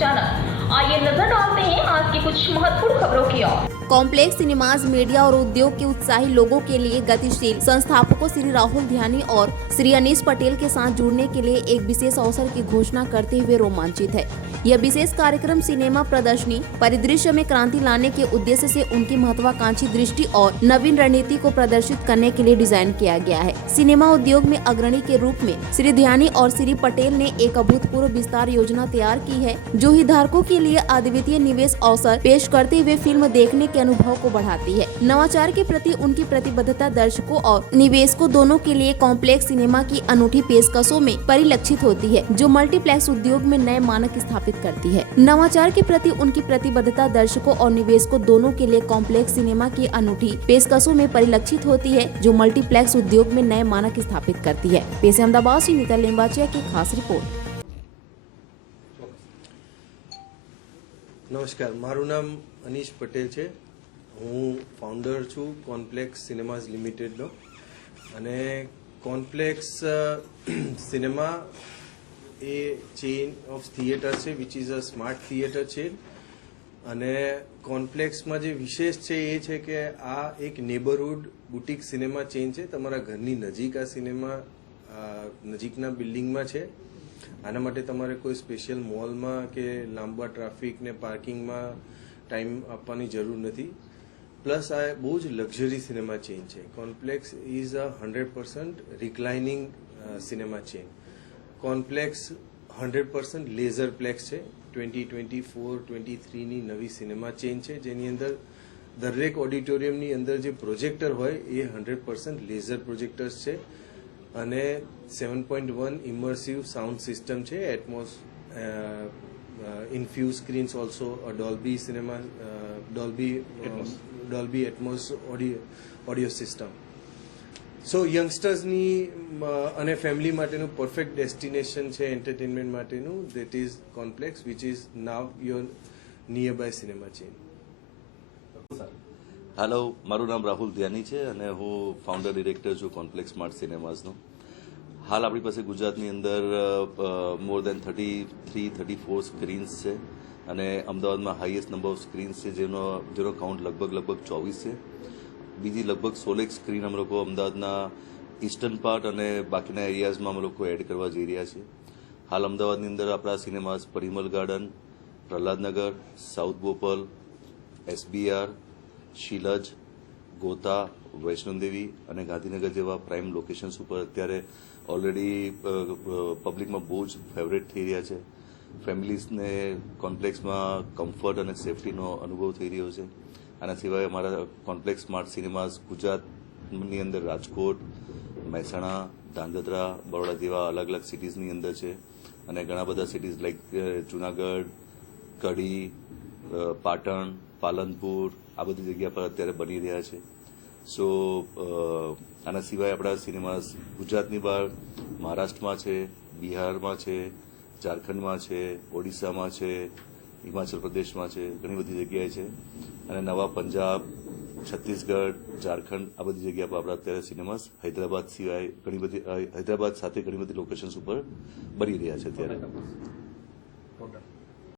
Channel. आइए नजर डालते हैं आज की कुछ महत्वपूर्ण खबरों की ओर। कॉम्प्लेक्स सिनेमाज मीडिया और उद्योग के उत्साही लोगों के लिए गतिशील संस्थापकों श्री राहुल ध्यानी और श्री अनीश पटेल के साथ जुड़ने के लिए एक विशेष अवसर की घोषणा करते हुए रोमांचित है। यह विशेष कार्यक्रम सिनेमा प्रदर्शनी परिदृश्य में क्रांति लाने के उद्देश्य से उनकी महत्वाकांक्षी दृष्टि और नवीन रणनीति को प्रदर्शित करने के लिए डिजाइन किया गया है। सिनेमा उद्योग में अग्रणी के रूप में श्री ध्यानी और श्री पटेल ने एक अभूतपूर्व विस्तार योजना तैयार की है, जो हितधारकों के लिए अद्वितीय निवेश अवसर पेश करते हुए फिल्म देखने के अनुभव को बढ़ाती है। नवाचार के प्रति उनकी प्रतिबद्धता दर्शकों और निवेशकों दोनों के लिए कॉम्प्लेक्स सिनेमा की अनूठी पेशकशों में परिलक्षित होती है, जो मल्टीप्लेक्स उद्योग में नए मानक स्थापित करती है। नवाचार के प्रति उनकी प्रतिबद्धता दर्शकों और निवेशकों दोनों के लिए कॉम्प्लेक्स सिनेमा की अनूठी पेशकशों में परिलक्षित होती है, जो मल्टीप्लेक्स उद्योग में नए मानक स्थापित करती है। पेश है अहमदाबाद से नीता लिंबाचिया की खास रिपोर्ट। नमस्कार, मारू नाम अनीश पटेल है। हूँ फाउंडर छू कॉम्प्लेक्स सिनेमाज लिमिटेड अने कॉम्प्लेक्स सिनेमा ए चेन ऑफ थिएटर है which is a smart theatre chain. अने कॉम्प्लेक्स में जो विशेष है ये है कि आ एक नेबरहुड बुटीक सिनेमा चेन है। तमारा घरनी नजीक आ सिनेमा नजीकना बिल्डिंग में है। आना माटे तमारे कोई स्पेशियल मॉल में के लांबा ट्राफिक ने पार्किंग में टाइम आपवानी जरूर नहीं। प्लस आ बहुत लग्जरी सिनेमा चेन है। Complex is a 100% reclining cinema chain. Complex 100% laser plex है। 2024-23 ની નવી સિનેમા ચેન છે, જેની અંદર દરેક ઓડિટોરિયમની અંદર જે પ્રોજેક્ટર હોય એ 100% લેઝર પ્રોજેક્ટર્સ છે અને 7.1 ઇમર્સિવ સાઉન્ડ સિસ્ટમ છે। Atmos infuse screens also Dolby cinema Dolby Atmos audio system. So યંગસ્ટર્સની અને ફેમિલી માટેનું પરફેક્ટ ડેસ્ટિનેશન છે એન્ટરટેનમેન્ટ માટેનું। That is complex which is now your nearby cinema chain. Hello, મારું નામ રાહુલ ધ્યાની છે અને હું ફાઉન્ડર ડિરેક્ટર છું કોમ્પ્લેક્સ સ્માર્ટ સિનેમાઝનો। હાલ આપણી પાસે ગુજરાતની અંદર મોર દેન 33-34 સ્ક્રીન્સ છે અને અમદાવાદમાં હાઈએસ્ટ નંબર ઓફ સ્ક્રીન્સ છે, જેનો કાઉન્ટ લગભગ 24 છે। બીજી લગભગ 16 સ્ક્રીન અમે લોકો અમદાવાદના ઈસ્ટર્ન પાર્ટ અને બાકીના એરિયાઝમાં અમે લોકો એડ કરવા જઈ રહ્યા છીએ। હાલ અમદાવાદની અંદર આપણા cinemas Parimal Garden, Prahladnagar, South Bopal, SBR, Shilaj, Gota, Vaishnodevi અને ગાંધીનગર જેવા પ્રાઇમ લોકેશન્સ ઉપર અત્યારે ઓલરેડી પબ્લિકમાં બહુ જ ફેવરેટ થઈ રહ્યા છે। ફેમિલીઝને કોમ્પ્લેક્સમાં કમ્ફર્ટ અને સેફટીનો અનુભવ થઈ રહ્યો છે। આના સિવાય અમારા કોમ્પ્લેક્સ સ્માર્ટ સિનેમાઝ ગુજરાતની અંદર રાજકોટ, મહેસાણા, ધાંગધ્રા, બરોડા જેવા અલગ અલગ સિટીઝની અંદર છે અને ઘણા બધા સિટીઝ લાઈક જુનાગઢ, કડી, પાટણ, પાલનપુર આ બધી જગ્યા પર અત્યારે બની રહ્યા છે। સો આના સિવાય આપણા સિનેમાઝ ગુજરાતની બહાર મહારાષ્ટ્રમાં છે, બિહારમાં છે, ઝારખંડમાં છે, ઓડિશામાં છે, હિમાચલ પ્રદેશમાં છે, ઘણી બધી જગ્યાએ છે અને નવા પંજાબ, છત્તીસગઢ, ઝારખંડ આ બધી જગ્યા પર આપણા અત્યારે સિનેમાઝ હૈદરાબાદ સિવાય ઘણી બધી હૈદરાબાદ સાથે ઘણી બધી લોકેશન્સ ઉપર બની રહ્યા છે અત્યારે।